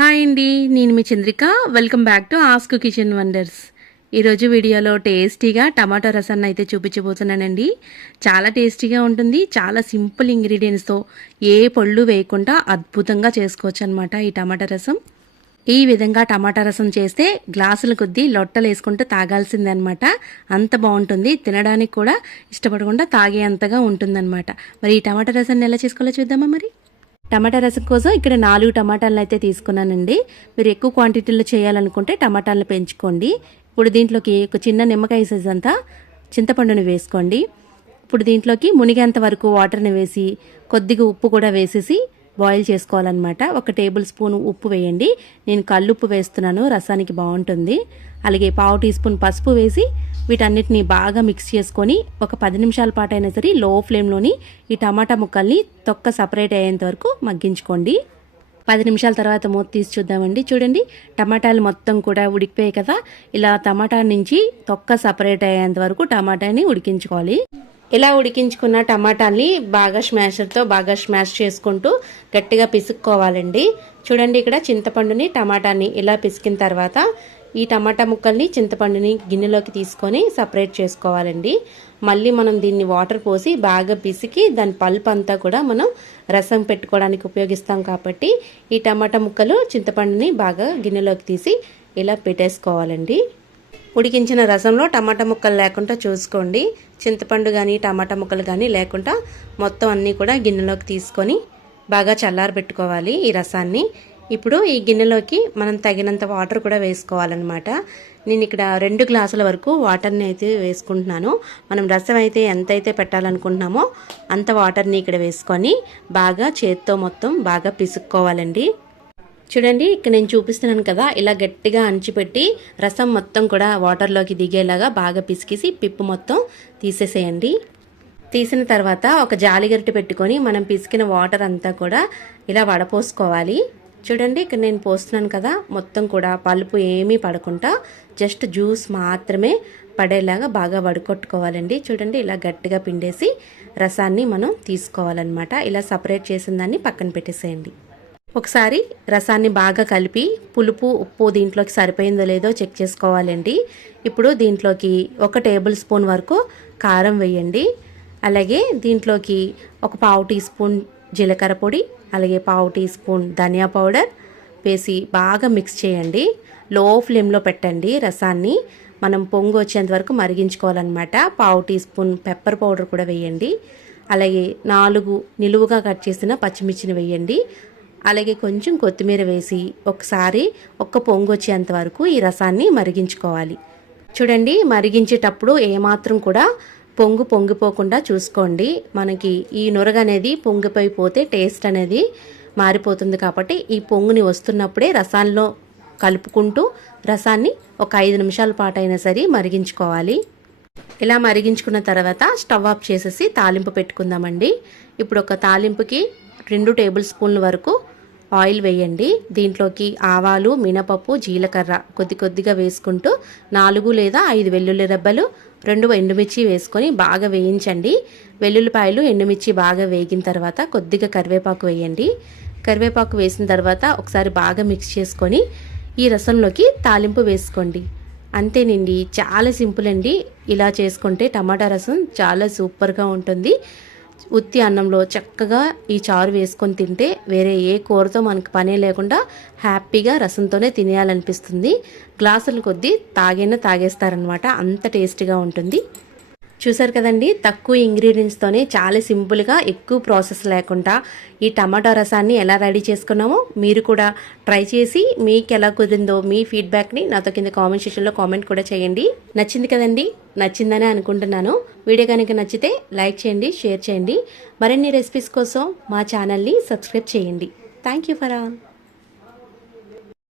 Hi అండి, నేను మీ Chandrika. Welcome back to ask kitchen wonders. ఈరోజు వీడియోలో టేస్టీగా టమాటో రసాన్ని అయితే చూపించబోతున్నానండి. చాలా టేస్టీగా ఉంటుంది. చాలా సింపుల్ ఇంగ్రీడియంట్స్తో ఏ పళ్ళు వేయకుండా అద్భుతంగా చేసుకోవచ్చు అనమాట ఈ టమాటా రసం. ఈ విధంగా టమాటా రసం చేస్తే గ్లాసుల కొద్దీ లొట్టలు వేసుకుంటూ తాగాల్సిందే అనమాట. అంత బాగుంటుంది. తినడానికి కూడా ఇష్టపడకుండా తాగే అంతగా ఉంటుందన్నమాట. మరి ఈ టమాటా రసాన్ని ఎలా చేసుకోవాలో చూద్దామా మరి. టమాటా రసం కోసం ఇక్కడ 4 టమాటాలను అయితే తీసుకున్నానండి. మీరు ఎక్కువ క్వాంటిటీలో చేయాలనుకుంటే టమాటాలను పెంచుకోండి. ఇప్పుడు దీంట్లోకి ఒక చిన్న నిమ్మకాయ సైజ్ అంతా చింతపండుని వేసుకోండి. ఇప్పుడు దీంట్లోకి మునిగేంత వరకు వాటర్ని వేసి కొద్దిగా ఉప్పు కూడా వేసేసి బాయిల్ చేసుకోవాలన్నమాట. 1 టేబుల్ స్పూన్ ఉప్పు వేయండి. నేను కల్లుప్పు వేస్తున్నాను, రసానికి బాగుంటుంది. అలాగే 1/2 టీ స్పూన్ పసుపు వేసి వీటన్నిటిని బాగా మిక్స్ చేసుకొని ఒక 10 నిమిషాల పాటు అయినా సరే లో ఫ్లేమ్లోని ఈ టమాటా ముక్కల్ని తొక్క సపరేట్ అయ్యేంత వరకు మగ్గించుకోండి. 10 నిమిషాల తర్వాత మూత తీసి చూద్దామండి. చూడండి, టమాటాలు మొత్తం కూడా ఉడికిపోయాయి కదా. ఇలా టమాటా నుంచి తొక్క సపరేట్ అయ్యేంత వరకు టమాటాని ఉడికించుకోవాలి. ఇలా ఉడికించుకున్న టమాటాల్ని బాగా స్మాషర్తో బాగా స్మాష్ చేసుకుంటూ గట్టిగా పిసుక్కోవాలండి. చూడండి, ఇక్కడ చింతపండుని టమాటాని ఇలా పిసికిన తర్వాత ఈ టమాటా ముక్కల్ని చింతపండుని గిన్నెలోకి తీసుకొని సపరేట్ చేసుకోవాలండి. మళ్ళీ మనం దీన్ని వాటర్ పోసి బాగా పిసికి దాని పల్ప్ అంతా కూడా మనం రసం పెట్టుకోవడానికి ఉపయోగిస్తాం కాబట్టి ఈ టమాటా ముక్కలు చింతపండుని బాగా గిన్నెలోకి తీసి ఇలా పెట్టేసుకోవాలండి. ఉడికించిన రసంలో టమాటా ముక్కలు లేకుండా చూసుకోండి. చింతపండు కానీ టమాటా ముక్కలు కానీ లేకుండా మొత్తం అన్నీ కూడా గిన్నెలోకి తీసుకొని బాగా చల్లారబెట్టుకోవాలి ఈ రసాన్ని. ఇప్పుడు ఈ గిన్నెలోకి మనం తగినంత వాటర్ కూడా వేసుకోవాలన్నమాట. నేను ఇక్కడ 2 గ్లాసుల వరకు వాటర్ని అయితే వేసుకుంటున్నాను. మనం రసం అయితే ఎంతైతే పెట్టాలనుకుంటున్నామో అంత వాటర్ని ఇక్కడ వేసుకొని బాగా చేత్తో మొత్తం బాగా పిసుక్కోవాలండి. చూడండి, ఇక్కడ నేను చూపిస్తున్నాను కదా, ఇలా గట్టిగా అంచిపెట్టి రసం మొత్తం కూడా వాటర్లోకి దిగేలాగా బాగా పిసికేసి పిప్పు మొత్తం తీసేసేయండి. తీసిన తర్వాత ఒక జాలిగరిటె పెట్టుకొని మనం పిసికిన వాటర్ అంతా కూడా ఇలా వడపోసుకోవాలి. చూడండి, ఇక్కడ నేను పోస్తున్నాను కదా, మొత్తం కూడా పలుపు ఏమీ పడకుండా జస్ట్ జ్యూస్ మాత్రమే పడేలాగా బాగా వడకొట్టుకోవాలండి. చూడండి, ఇలా గట్టిగా పిండేసి రసాన్ని మనం తీసుకోవాలన్నమాట. ఇలా సపరేట్ చేసిన దాన్ని పక్కన పెట్టేసేయండి. ఒకసారి రసాన్ని బాగా కలిపి పులుపు ఉప్పు దీంట్లోకి సరిపోయిందో లేదో చెక్ చేసుకోవాలండి. ఇప్పుడు దీంట్లోకి 1 టేబుల్ స్పూన్ వరకు కారం వేయండి. అలాగే దీంట్లోకి ఒక 1/2 టీ స్పూన్ జీలకర్ర పొడి, అలాగే 1/2 టీ స్పూన్ ధనియా పౌడర్ వేసి బాగా మిక్స్ చేయండి. లో ఫ్లేమ్లో పెట్టండి. రసాన్ని మనం పొంగు వచ్చేంత వరకు మరిగించుకోవాలన్నమాట. 1/2 టీ స్పూన్ పెప్పర్ పౌడర్ కూడా వేయండి. అలాగే 4 నిలువుగా కట్ చేసిన పచ్చిమిర్చిని వేయండి. అలాగే కొంచెం కొత్తిమీర వేసి ఒకసారి పొంగు వచ్చేంత వరకు ఈ రసాన్ని మరిగించుకోవాలి. చూడండి, మరిగించేటప్పుడు ఏమాత్రం కూడా పొంగిపోకుండా చూసుకోండి. మనకి ఈ నురగ అనేది పొంగిపోయిపోతే టేస్ట్ అనేది మారిపోతుంది. కాబట్టి ఈ పొంగుని వస్తున్నప్పుడే రసాల్లో కలుపుకుంటూ రసాన్ని ఒక 5 నిమిషాల పాటు అయినా సరే మరిగించుకోవాలి. ఇలా మరిగించుకున్న తర్వాత స్టవ్ ఆఫ్ చేసేసి తాలింపు పెట్టుకుందామండి. ఇప్పుడు ఒక తాలింపుకి 2 టేబుల్ స్పూన్ల వరకు ఆయిల్ వేయండి. దీంట్లోకి ఆవాలు, మినపప్పు, జీలకర్ర కొద్దిగా వేసుకుంటూ 4 లేదా 5 వెల్లుల్లి రెబ్బలు, 2 ఎండుమిర్చి వేసుకొని బాగా వేయించండి. వెల్లుల్లిపాయలు, ఎండుమిర్చి బాగా వేగిన తర్వాత కొద్దిగా కరివేపాకు వేయండి. కరివేపాకు వేసిన తర్వాత ఒకసారి బాగా మిక్స్ చేసుకొని ఈ రసంలోకి తాలింపు వేసుకోండి. అంతేనండి, చాలా సింపుల్ అండి. ఇలా చేసుకుంటే టమాటా రసం చాలా సూపర్గా ఉంటుంది. ఉత్తి అన్నంలో చక్కగా ఈ చారు వేసుకొని తింటే వేరే ఏ కూరతో మనకు పనే లేకుండా హ్యాపీగా రసంతోనే తినేయాలనిపిస్తుంది. గ్లాసుల కొద్దీ తాగేస్తారనమాట. అంత టేస్టీగా ఉంటుంది. చూసారు కదండి, తక్కువ ఇంగ్రీడియంట్స్తోనే చాలా సింపుల్గా ఎక్కువ ప్రాసెస్ లేకుండా ఈ టమాటో రసాన్ని ఎలా రెడీ చేసుకున్నామో మీరు కూడా ట్రై చేసి మీకు ఎలా కుదిరిందో మీ ఫీడ్బ్యాక్ని నాతో కింద కామెంట్ సెక్షన్లో కామెంట్ కూడా చేయండి. నచ్చింది కదండి? నచ్చిందనే అనుకుంటున్నాను. వీడియో కనుక నచ్చితే లైక్ చేయండి, షేర్ చేయండి. మరిన్ని రెసిపీస్ కోసం మా ఛానల్ని సబ్స్క్రైబ్ చేయండి. Thank you for all.